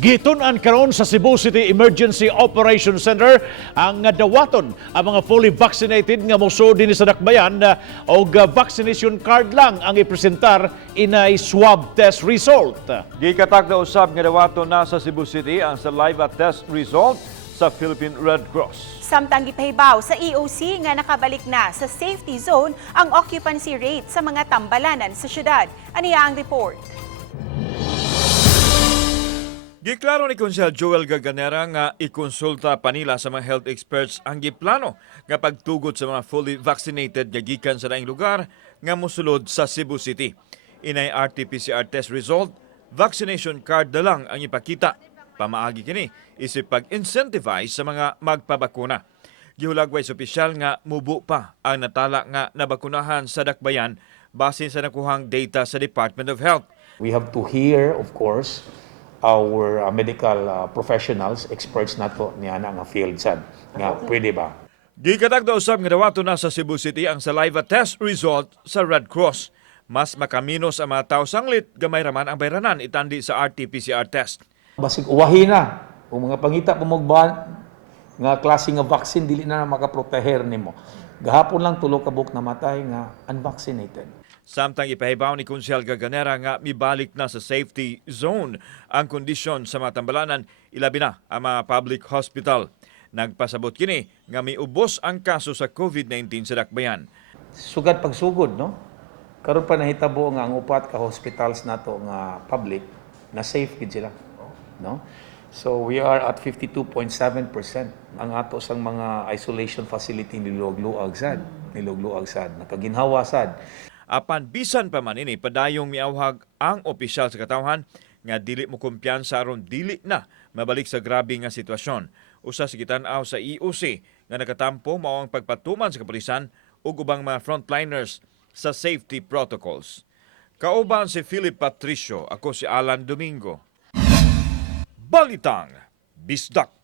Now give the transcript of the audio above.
Gitun-an karon sa Cebu City Emergency Operations Center ang dawaton ang mga fully vaccinated nga moso dinhi sa dakbayan og vaccination card lang ang ipresentar inay swab test result. Gikatak na usab nga dawaton na sa Cebu City ang saliva test result sa Philippine Red Cross. Samtang gipahibaw sa EOC nga nakabalik na sa safety zone ang occupancy rate sa mga tambalanan sa syudad. Aniya ang report. Giklaro ni Konsel Joel Gaganera nga ikonsulta pa nila sa mga health experts ang giplano nga pagtugot sa mga fully vaccinated nga gikan sa daing lugar nga mosulod sa Cebu City. Inay RT-PCR test result, vaccination card na lang ang ipakita. Pamaagi kini isip pag-incentivize sa mga magpabakuna. Gihulagway sa opisyal nga mubo pa ang natala nga nabakunahan sa dakbayan base sa nakuhang data sa Department of Health. We have to hear, of course, our medical professionals, experts nato niya na nga field sad nga pwede ba. Gikatak na usab nga dawaton na sa Cebu City ang saliva test result sa Red Cross. Mas makaminos ang mga tao sanglit gamay raman ang bayranan itandi sa RT-PCR test. Basig uwahi na kung mga pangita pumugban nga klase nga vaccine dili na makaproteher nimo. Gahapon lang tulo ka buok namatay nga unvaccinated. Samtang ipahibaw ni Konsel Gaganera nga mibalik na sa safety zone ang kondisyon sa mga tambalanan, ilabi na ang mga public hospital. Nagpasabot kini nga miubos ang kaso sa COVID-19 sa dakbayan. Sugad pagsugod, no? Karon pa nahitabo nga ang upat ka hospitals nato nga public na safe gid sila, no? So we are at 52.7% ang ato sang mga isolation facility nilugluag sad, nakaginhawa sad. Apan bisan pa man ini padayong miawhag ang opisyal sa katawhan nga dili mo kumpiyansa aron dili na mabalik sa grabe nga sitwasyon. Usa sa gitan-aw sa EOC nga nakatampo mao ang pagpatuman sa kapulisan ug ubang mga frontliners sa safety protocols. Kauban si Philip Patricio, ako si Alan Domingo. Balitang Bisdak.